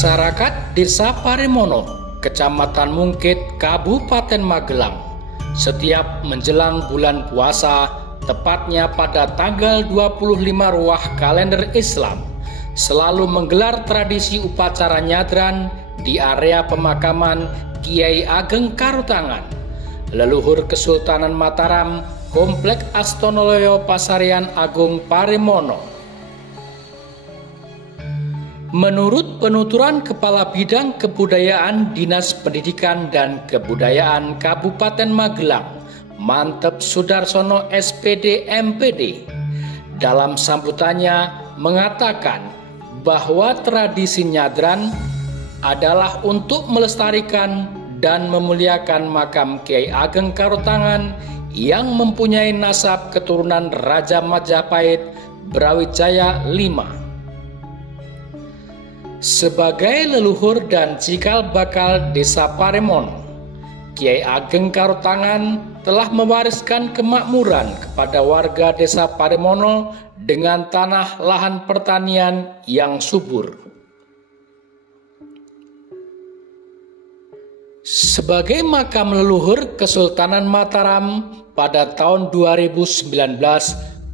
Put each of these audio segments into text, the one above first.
Masyarakat Desa Parimono, Kecamatan Mungkit, Kabupaten Magelang, setiap menjelang bulan puasa, tepatnya pada tanggal 25 Ruah kalender Islam, selalu menggelar tradisi upacara nyadran di area pemakaman Kiai Ageng Karutangan, leluhur Kesultanan Mataram, Komplek Astonoloyo Pasarian Agung Parimono. Menurut penuturan Kepala Bidang Kebudayaan Dinas Pendidikan dan Kebudayaan Kabupaten Magelang, Mantep Sudarsono SPD MPD, dalam sambutannya mengatakan bahwa tradisi nyadran adalah untuk melestarikan dan memuliakan makam Kiai Ageng Karutangan yang mempunyai nasab keturunan Raja Majapahit Brawijaya V. Sebagai leluhur dan cikal bakal Desa Parimono, Kiai Ageng Karutangan telah mewariskan kemakmuran kepada warga Desa Parimono dengan tanah lahan pertanian yang subur. Sebagai makam leluhur Kesultanan Mataram, pada tahun 2019,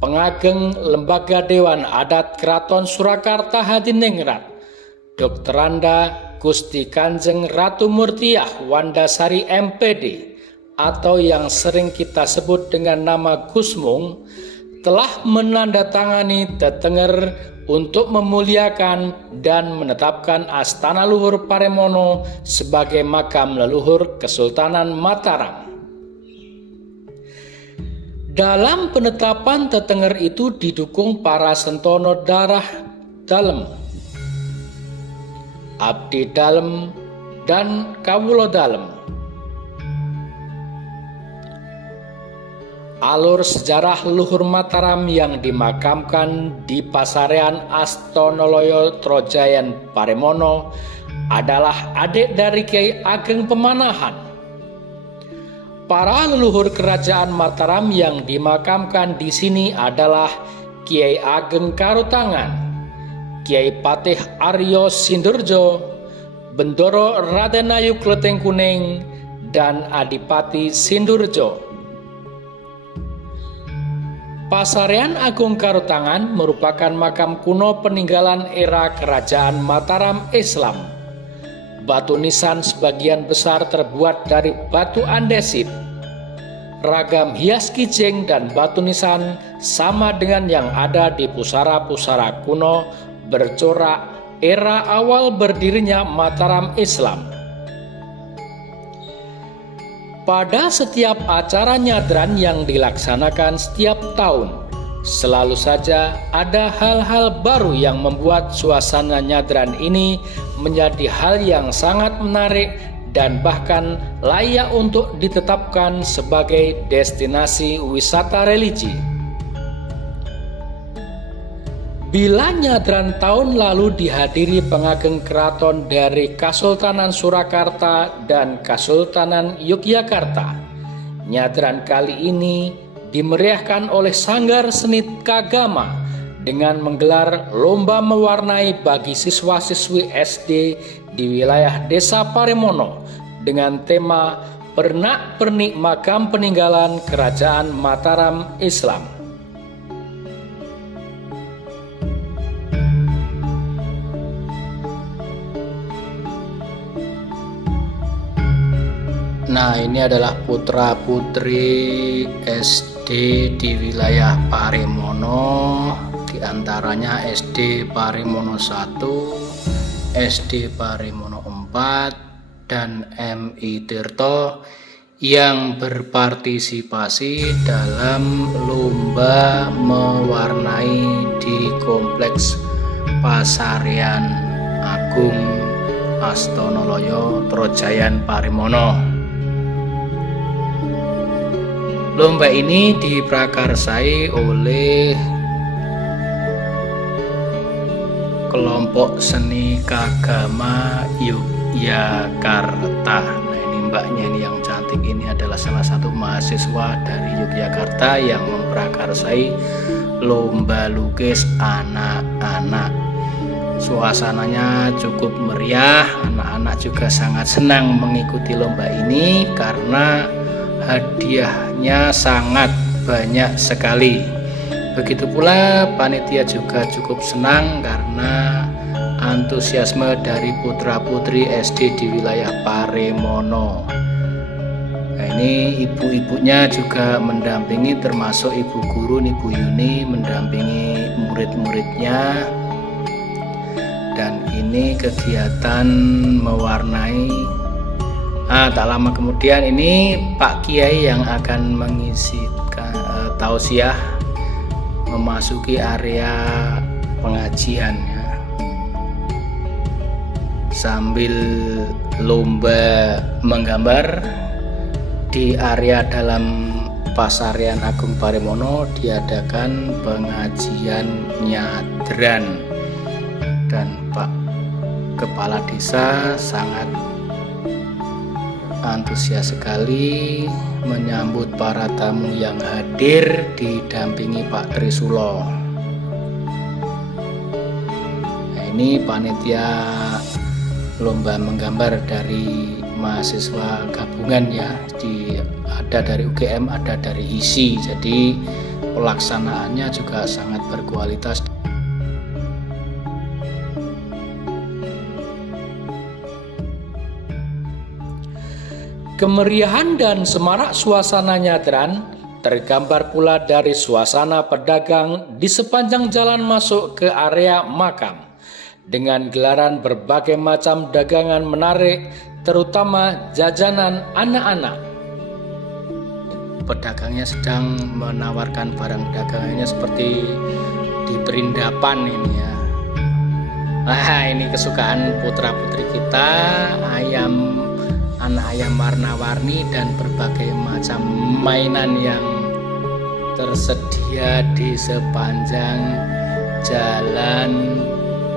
Pengageng Lembaga Dewan Adat Keraton Surakarta Hadiningrat, Dr. Anda Gusti Kanjeng Ratu Murtiah Wandasari MPD, atau yang sering kita sebut dengan nama Gusmung, telah menandatangani tetenger untuk memuliakan dan menetapkan Astana Luhur Parimono sebagai makam leluhur Kesultanan Mataram. Dalam penetapan tetenger itu didukung para sentono darah dalem, abdi dalem, dan kawulo dalem. Alur sejarah leluhur Mataram yang dimakamkan di Pasarian Astonoloyo Trojayan Parimono adalah adik dari Kiai Ageng Pemanahan. Para leluhur kerajaan Mataram yang dimakamkan di sini adalah Kiai Ageng Karutangan, Kiai Patih Aryo Sindurjo, Bendoro Raden Ayu Kleteng Kuning, dan Adipati Sindurjo. Pasarian Agung Karutangan merupakan makam kuno peninggalan era kerajaan Mataram Islam. Batu nisan sebagian besar terbuat dari batu andesit. Ragam hias kijing dan batu nisan sama dengan yang ada di pusara-pusara kuno bercorak era awal berdirinya Mataram Islam. Pada setiap acara nyadran yang dilaksanakan setiap tahun, selalu saja ada hal-hal baru yang membuat suasana nyadran ini menjadi hal yang sangat menarik dan bahkan layak untuk ditetapkan sebagai destinasi wisata religi. Bila nyadran tahun lalu dihadiri pengageng keraton dari Kasultanan Surakarta dan Kasultanan Yogyakarta, nyadran kali ini dimeriahkan oleh Sanggar Seni Kagama dengan menggelar lomba mewarnai bagi siswa-siswi SD di wilayah Desa Parimono dengan tema Pernak-pernik Makam Peninggalan Kerajaan Mataram Islam. Nah, ini adalah putra-putri SD di wilayah Parimono, di antaranya SD Parimono 1, SD Parimono 4, dan MI Tirto yang berpartisipasi dalam lomba mewarnai di Kompleks Pasarian Agung Astonoloyo Trojayan Parimono. Lomba ini diprakarsai oleh kelompok seni Kagama Yogyakarta. Nah, ini mbaknya ini yang cantik ini adalah salah satu mahasiswa dari Yogyakarta yang memprakarsai lomba lukis anak-anak. Suasananya cukup meriah, anak-anak juga sangat senang mengikuti lomba ini karena hadiahnya sangat banyak sekali. Begitu pula panitia juga cukup senang karena antusiasme dari putra-putri SD di wilayah Paremono. Nah, ini ibu-ibunya juga mendampingi, termasuk ibu guru Ibu Yuni mendampingi murid-muridnya. Dan ini kegiatan mewarnai. Tak lama kemudian ini Pak Kiai yang akan mengisi tausiah memasuki area pengajian ya. Sambil lomba menggambar di area dalam Pasarian Agung Paremono diadakan pengajian nyadran. Dan Pak Kepala Desa sangat antusias sekali menyambut para tamu yang hadir didampingi Pak Trisulo. Nah, ini panitia lomba menggambar dari mahasiswa gabungan ya, ada dari UGM, ada dari ISI. Jadi pelaksanaannya juga sangat berkualitas. Kemeriahan dan semarak suasana nyadran tergambar pula dari suasana pedagang di sepanjang jalan masuk ke area makam dengan gelaran berbagai macam dagangan menarik, terutama jajanan anak-anak. Pedagangnya sedang menawarkan barang dagangannya seperti di perindapan ini ya. Nah, ini kesukaan putra-putri kita, anak ayam warna-warni dan berbagai macam mainan yang tersedia di sepanjang jalan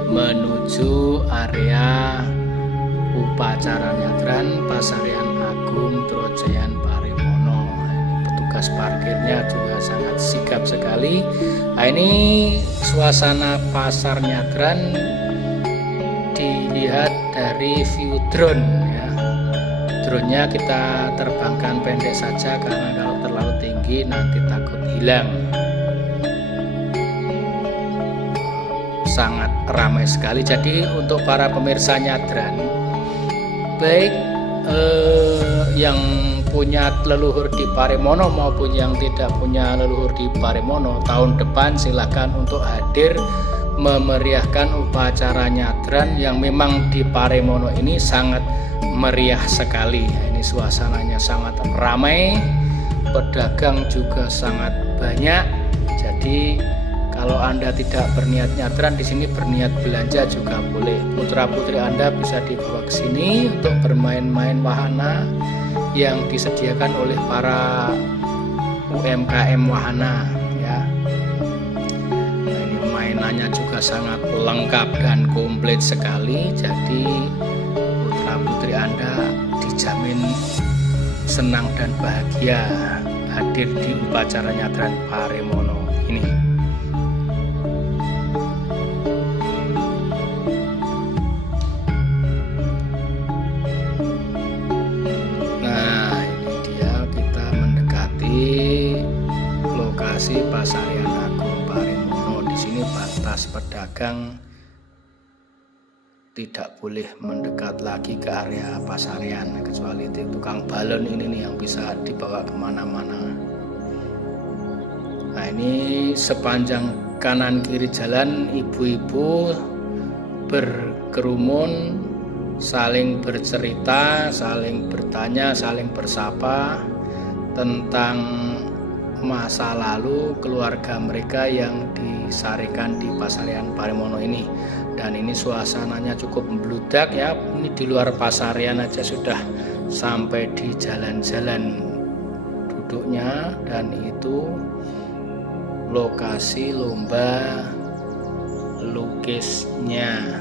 menuju area upacara nyadran Pasarian Agung Trojayan Paremono. Petugas parkirnya juga sangat sigap sekali. Nah, ini suasana pasar nyadran dilihat dari view drone ya. Drone-nya kita terbangkan pendek saja karena kalau terlalu tinggi nanti takut hilang. Sangat ramai sekali. Jadi untuk para pemirsa nyadran, baik yang punya leluhur di Paremono maupun yang tidak punya leluhur di Paremono, tahun depan silakan untuk hadir memeriahkan upacara nyadran yang memang di Paremono ini sangat meriah sekali. Ini suasananya sangat ramai, pedagang juga sangat banyak. Jadi kalau Anda tidak berniat nyadran di sini, berniat belanja juga boleh. Putra-putri Anda bisa dibawa ke sini untuk bermain-main wahana yang disediakan oleh para UMKM wahana ya. Nah, ini mainannya juga sangat lengkap dan komplit sekali. Jadi putra-putri Anda dijamin senang dan bahagia hadir di upacara nyadran Paremono ini. Nah, ini dia, kita mendekati lokasi Pasarian Agung Paremono. Di sini batas pedagang tidak boleh mendekat lagi ke area pasarian kecuali tukang balon ini nih yang bisa dibawa kemana-mana. Nah, ini sepanjang kanan kiri jalan ibu-ibu berkerumun, saling bercerita, saling bertanya, saling bersapa tentang masa lalu keluarga mereka yang disarikan di Pasarian Paremono ini. Dan ini suasananya cukup membludak ya. Ini di luar pasarian aja sudah sampai di jalan-jalan duduknya. Dan itu lokasi lomba lukisnya.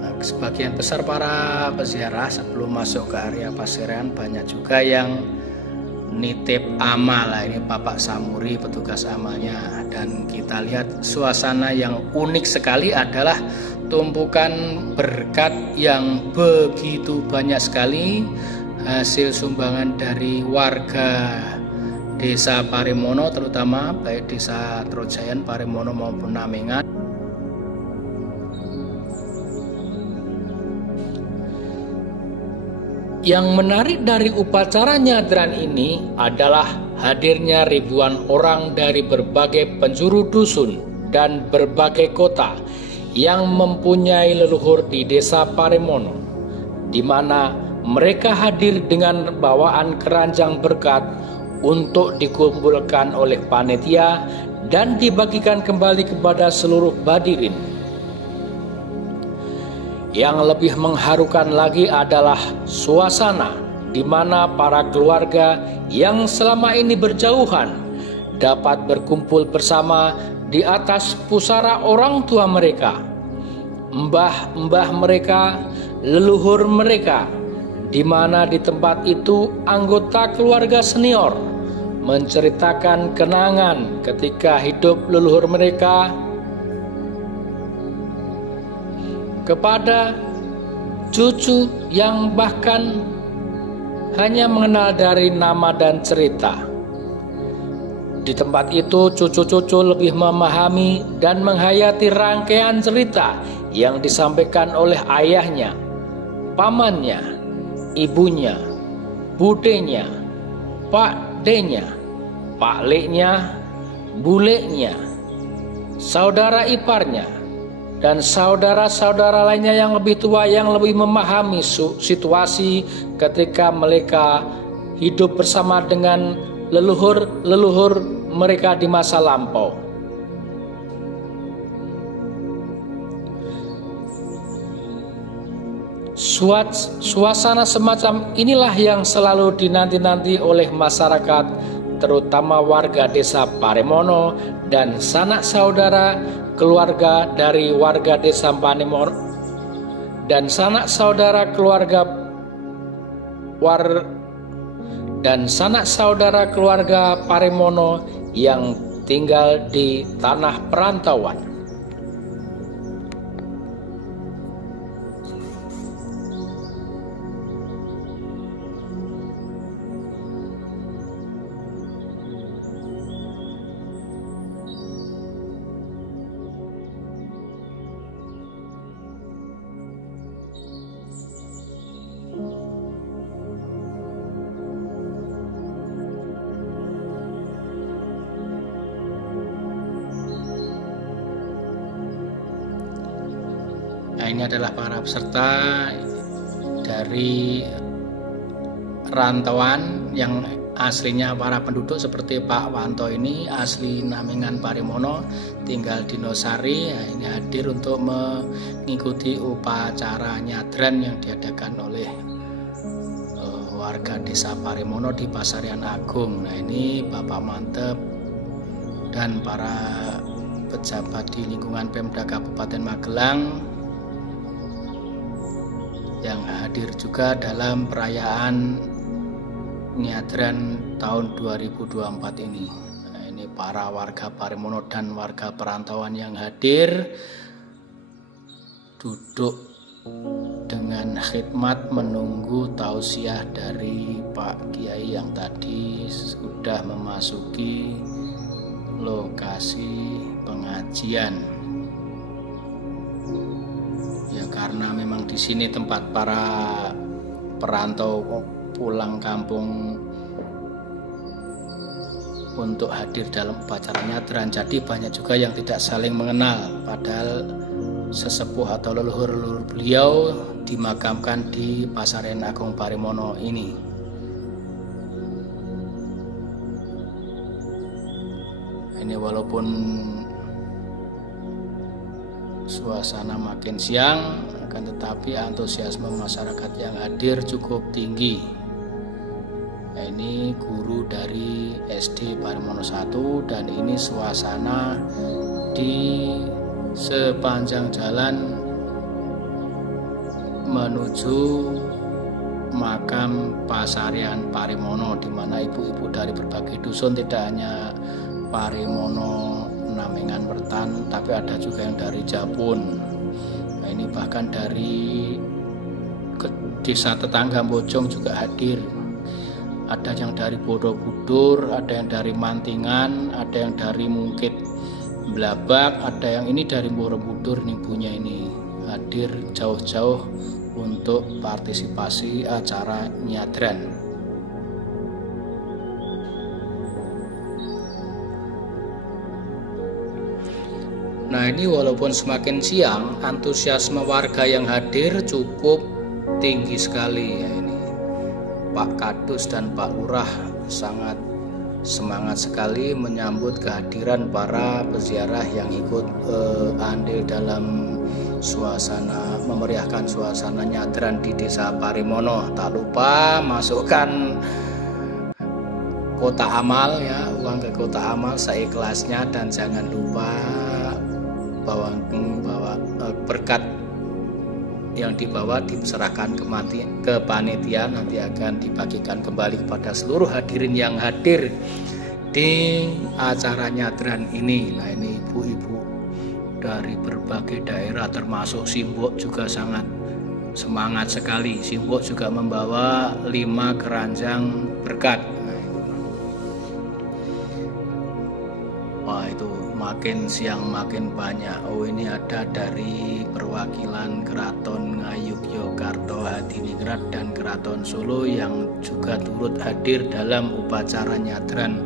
Nah, sebagian besar para peziarah sebelum masuk ke area pasarian banyak juga yang nitip amal. Ini Bapak Samuri petugas amalnya, dan kita lihat suasana yang unik sekali adalah tumpukan berkat yang begitu banyak sekali hasil sumbangan dari warga Desa Parimono, terutama baik Desa Trojayan, Parimono maupun Namengan. Yang menarik dari upacara nyadran ini adalah hadirnya ribuan orang dari berbagai penjuru dusun dan berbagai kota yang mempunyai leluhur di Desa Parimono, di mana mereka hadir dengan bawaan keranjang berkat untuk dikumpulkan oleh panitia dan dibagikan kembali kepada seluruh badirin. Yang lebih mengharukan lagi adalah suasana di mana para keluarga yang selama ini berjauhan dapat berkumpul bersama di atas pusara orang tua mereka, mbah-mbah mereka, leluhur mereka, di mana di tempat itu anggota keluarga senior menceritakan kenangan ketika hidup leluhur mereka kepada cucu yang bahkan hanya mengenal dari nama dan cerita. Di tempat itu cucu-cucu lebih memahami dan menghayati rangkaian cerita yang disampaikan oleh ayahnya, pamannya, ibunya, budenya, pak D-nya, pak L-nya, bulenya, saudara iparnya, dan saudara-saudara lainnya yang lebih tua yang lebih memahami situasi ketika mereka hidup bersama dengan leluhur-leluhur mereka di masa lampau. Suasana semacam inilah yang selalu dinanti-nanti oleh masyarakat, terutama warga Desa Parimono dan sanak saudara keluarga dari warga Desa Parimono dan sanak saudara keluarga Parimono yang tinggal di tanah perantauan. Nah, ini adalah para peserta dari rantauan yang aslinya para penduduk seperti Pak Wanto ini asli Namengan Parimono, tinggal di Nosari. Nah, ini hadir untuk mengikuti upacara nyadran yang diadakan oleh warga Desa Parimono di Pasarian Agung. Nah, ini Bapak Mantep dan para pejabat di lingkungan Pemda Kabupaten Magelang yang hadir juga dalam perayaan nyadran tahun 2024 ini. Nah, ini para warga Parimono dan warga perantauan yang hadir duduk dengan khidmat menunggu tausiah dari Pak Kiai yang tadi sudah memasuki lokasi pengajian. Ya, karena memang di sini tempat para perantau pulang kampung untuk hadir dalam upacara nyadran, jadi banyak juga yang tidak saling mengenal, padahal sesepuh atau leluhur beliau dimakamkan di Pasarian Agung Parimono ini. Ini walaupun suasana makin siang, akan tetapi antusiasme masyarakat yang hadir cukup tinggi. Nah, ini guru dari SD Parimono 1, dan ini suasana di sepanjang jalan menuju makam Pasarian Parimono, di mana ibu-ibu dari berbagai dusun, tidak hanya Parimono, Namengan, Wertan, tapi ada juga yang dari Japun. Nah, ini bahkan dari desa tetangga Bojong juga hadir. Ada yang dari Borobudur, ada yang dari Mantingan, ada yang dari Mungkit Blabak, ada yang ini dari Borobudur nih, ibunya ini hadir jauh-jauh untuk partisipasi acara nyadran. Nah, ini walaupun semakin siang, antusiasme warga yang hadir cukup tinggi sekali ya. Ini Pak Kadus dan Pak Lurah sangat semangat sekali menyambut kehadiran para peziarah yang ikut andil dalam suasana, memeriahkan suasana nyadran di Desa Parimono. Tak lupa masukkan kotak amal ya, uang ke kotak amal seikhlasnya, dan jangan lupa bawa berkat yang dibawa diserahkan ke panitia, nanti akan dibagikan kembali kepada seluruh hadirin yang hadir di acara nyadran ini. Nah, ini ibu-ibu dari berbagai daerah termasuk Simbok juga sangat semangat sekali. Simbok juga membawa 5 keranjang berkat. Wah, itu makin siang makin banyak. Oh, ini ada dari perwakilan Keraton Ngayogyakarta Hadiningrat dan Keraton Solo yang juga turut hadir dalam upacara nyadran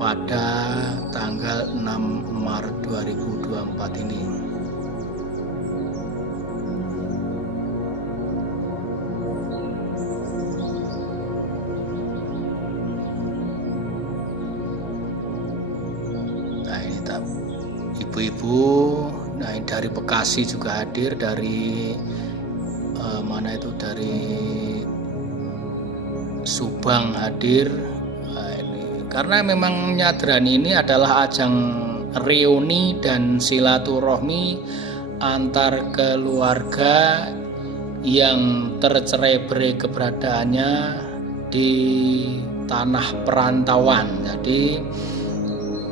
pada tanggal 6 Maret 2024 ini. Ibu-ibu, nah dari Bekasi juga hadir, dari mana itu, dari Subang hadir. Nah, ini karena memang nyadran ini adalah ajang reuni dan silaturahmi antar keluarga yang tercerai-berai keberadaannya di tanah perantauan. Jadi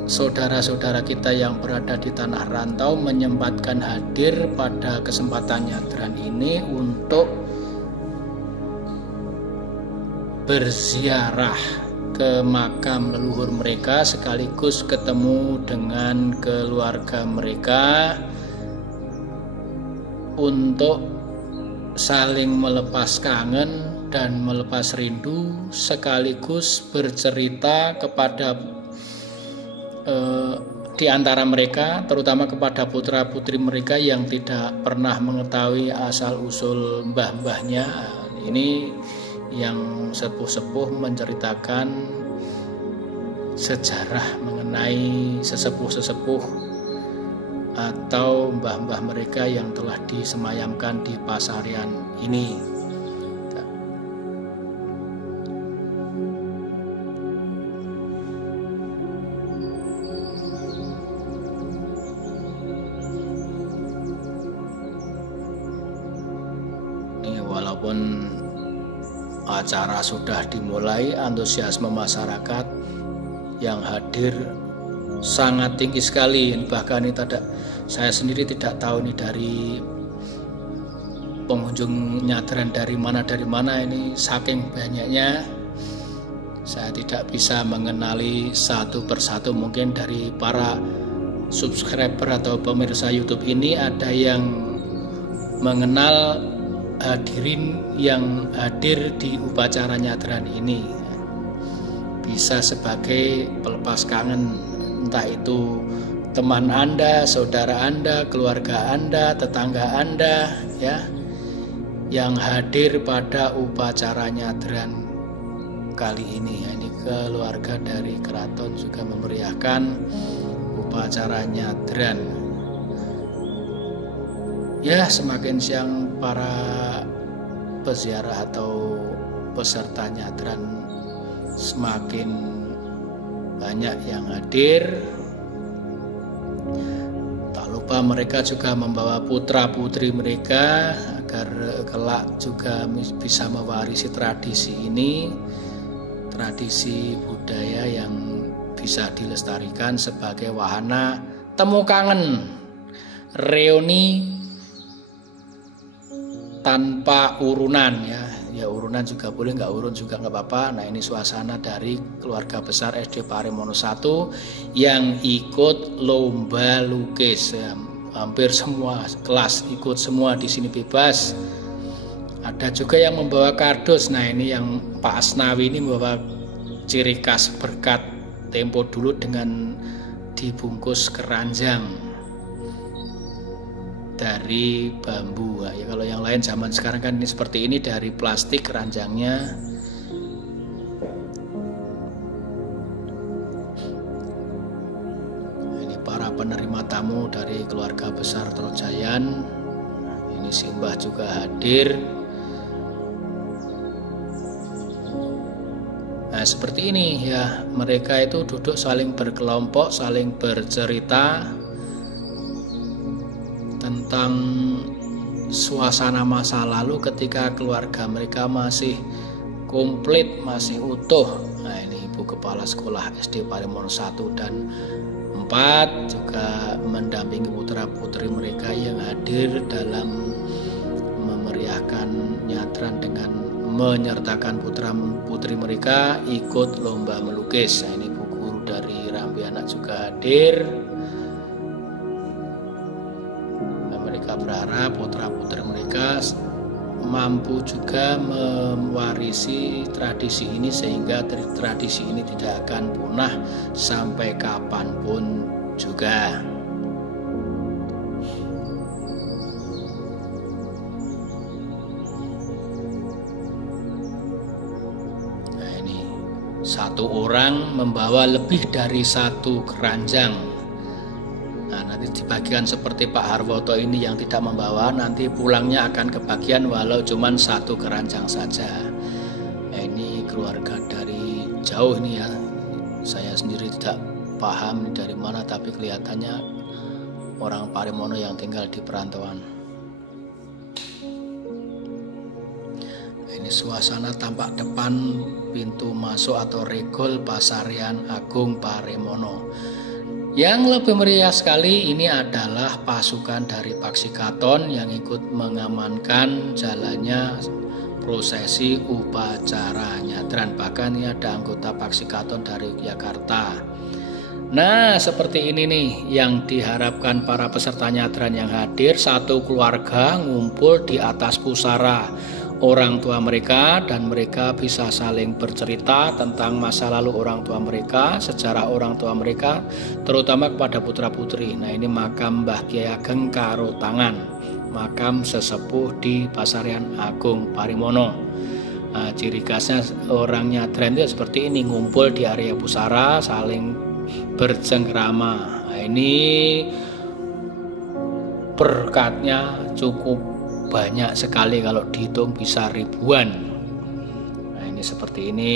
saudara-saudara kita yang berada di tanah rantau menyempatkan hadir pada kesempatan nyadran ini untuk berziarah ke makam leluhur mereka, sekaligus ketemu dengan keluarga mereka untuk saling melepas kangen dan melepas rindu, sekaligus bercerita kepada di antara mereka, terutama kepada putra-putri mereka yang tidak pernah mengetahui asal-usul mbah-mbahnya. Ini yang sepuh-sepuh menceritakan sejarah mengenai sesepuh-sesepuh atau mbah-mbah mereka yang telah disemayamkan di Pasarian ini. Walaupun acara sudah dimulai, antusiasme masyarakat yang hadir sangat tinggi sekali. Bahkan ini saya sendiri tidak tahu ini dari pengunjung nyadran dari mana ini, saking banyaknya saya tidak bisa mengenali satu persatu. Mungkin dari para subscriber atau pemirsa YouTube ini ada yang mengenal hadirin yang hadir di upacara nyadran ini, bisa sebagai pelepas kangen, entah itu teman Anda, saudara Anda, keluarga Anda, tetangga Anda ya, yang hadir pada upacara nyadran kali ini. Ini keluarga dari keraton juga memeriahkan upacara nyadran. Ya, semakin siang para peziarah atau peserta nyadran semakin banyak yang hadir. Tak lupa mereka juga membawa putra-putri mereka agar kelak juga bisa mewarisi tradisi ini, tradisi budaya yang bisa dilestarikan sebagai wahana temu kangen, reuni tanpa urunan ya urunan juga boleh, nggak urun juga nggak apa-apa. Nah, ini suasana dari keluarga besar SD Parimono 1 yang ikut lomba lukis ya. Hampir semua kelas ikut semua, di sini bebas. Ada juga yang membawa kardus. Nah, ini yang Pak Asnawi ini membawa ciri khas berkat tempo dulu dengan dibungkus keranjang dari bambu ya. Kalau yang lain zaman sekarang kan ini seperti ini, dari plastik keranjangnya. Ini para penerima tamu dari keluarga besar Trojayan. Ini Simbah juga hadir. Nah, seperti ini ya, mereka itu duduk saling berkelompok, saling bercerita tentang suasana masa lalu ketika keluarga mereka masih komplit, masih utuh. Nah, ini Ibu Kepala Sekolah SD Parimono 1 dan 4 juga mendampingi putra-putri mereka yang hadir dalam memeriahkan nyadran dengan menyertakan putra-putri mereka ikut lomba melukis. Nah, ini Bu Guru dari Rambi Anak juga hadir. Mereka berharap putra-putri mereka mampu juga mewarisi tradisi ini sehingga tradisi ini tidak akan punah sampai kapanpun juga. Nah, ini satu orang membawa lebih dari satu keranjang. Nah, nanti dibagikan seperti Pak Harwoto ini yang tidak membawa, nanti pulangnya akan kebagian walau cuma satu keranjang saja. Nah, ini keluarga dari jauh ini ya, saya sendiri tidak paham dari mana, tapi kelihatannya orang Parimono yang tinggal di perantauan. Nah, ini suasana tampak depan pintu masuk atau regol Pasarian Agung Parimono. Yang lebih meriah sekali ini adalah pasukan dari Paksi Katon yang ikut mengamankan jalannya prosesi upacara nyadran. Bahkan ini ada anggota Paksi Katon dari Yogyakarta. Nah, seperti ini nih yang diharapkan para peserta nyadran yang hadir. Satu keluarga ngumpul di atas pusara orang tua mereka dan mereka bisa saling bercerita tentang masa lalu orang tua mereka, sejarah orang tua mereka, terutama kepada putra-putri. Nah, ini makam Mbah Kyai Ageng Karotangan, makam sesepuh di Pasarian Agung Parimono. Nah, ciri khasnya orang nyadran itu seperti ini, ngumpul di area pusara saling bercengkrama. Nah, ini berkatnya cukup banyak sekali, kalau dihitung bisa ribuan. Nah, ini seperti ini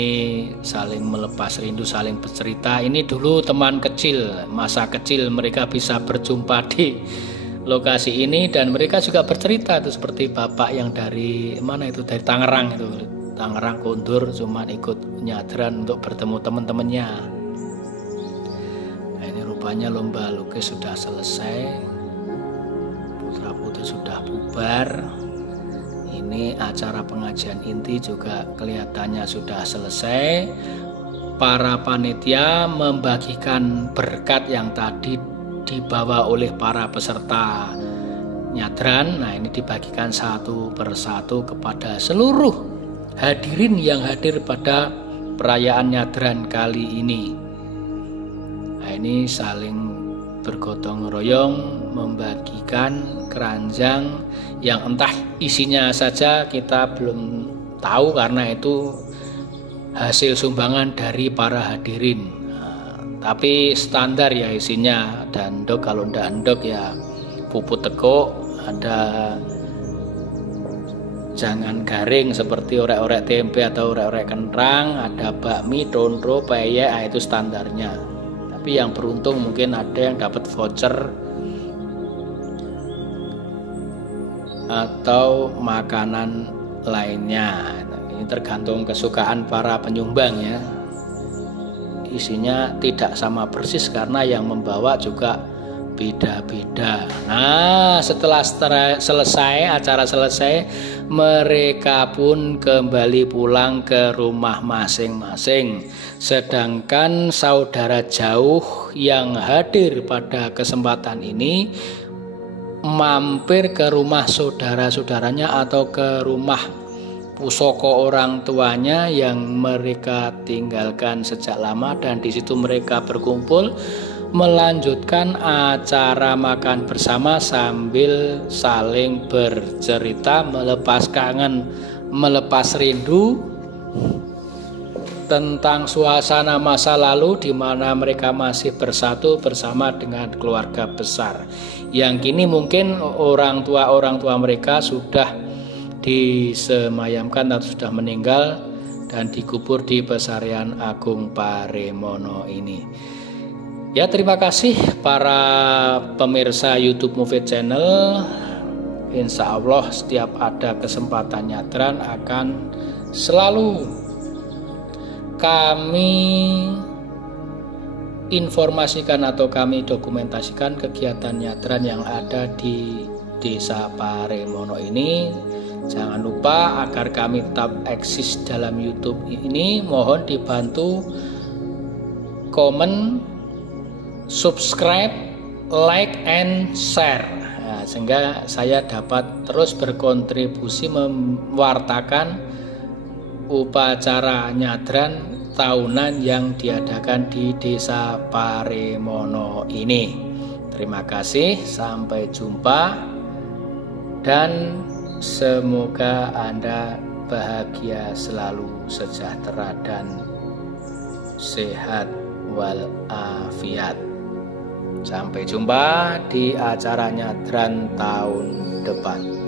saling melepas rindu, saling bercerita. Ini dulu teman kecil, masa kecil mereka bisa berjumpa di lokasi ini dan mereka juga bercerita itu seperti bapak yang dari mana itu, dari Tangerang itu, Tangerang Kondur, cuman ikut nyadran untuk bertemu teman-temannya. Nah, ini rupanya lomba lukis sudah selesai. Putra-putri sudah bubar. Ini acara pengajian inti juga kelihatannya sudah selesai. Para panitia membagikan berkat yang tadi dibawa oleh para peserta nyadran. Nah, ini dibagikan satu persatu kepada seluruh hadirin yang hadir pada perayaan nyadran kali ini. Nah, ini saling bergotong royong membagikan keranjang yang entah isinya saja kita belum tahu karena itu hasil sumbangan dari para hadirin. Nah, tapi standar ya isinya, dan endok, kalau ndak endok ya puput teko, ada jangan garing seperti orek-orek tempe atau orek-orek kentang, ada bakmi, tondro, peyek, nah itu standarnya. Tapi yang beruntung mungkin ada yang dapat voucher atau makanan lainnya. Ini tergantung kesukaan para penyumbang ya. Isinya tidak sama persis karena yang membawa juga beda-beda. Nah, setelah acara selesai, mereka pun kembali pulang ke rumah masing-masing. Sedangkan saudara jauh yang hadir pada kesempatan ini mampir ke rumah saudara-saudaranya atau ke rumah pusoko orang tuanya yang mereka tinggalkan sejak lama, dan di situ mereka berkumpul melanjutkan acara makan bersama sambil saling bercerita, melepas kangen, melepas rindu tentang suasana masa lalu di mana mereka masih bersatu bersama dengan keluarga besar. Yang kini mungkin orang tua mereka sudah disemayamkan atau sudah meninggal dan dikubur di Pesarian Agung Paremono ini. Ya, terima kasih para pemirsa YouTube Movie Channel. Insya Allah setiap ada kesempatan nyadran akan selalu kami informasikan atau kami dokumentasikan kegiatan nyadran yang ada di Desa Paremono ini. Jangan lupa agar kami tetap eksis dalam YouTube ini, mohon dibantu komen, subscribe, like, and share, nah, sehingga saya dapat terus berkontribusi mewartakan upacara nyadran tahunan yang diadakan di Desa Paremono ini. Terima kasih, sampai jumpa, dan semoga Anda bahagia selalu, sejahtera dan sehat walafiat. Sampai jumpa di acara nyadran tahun depan.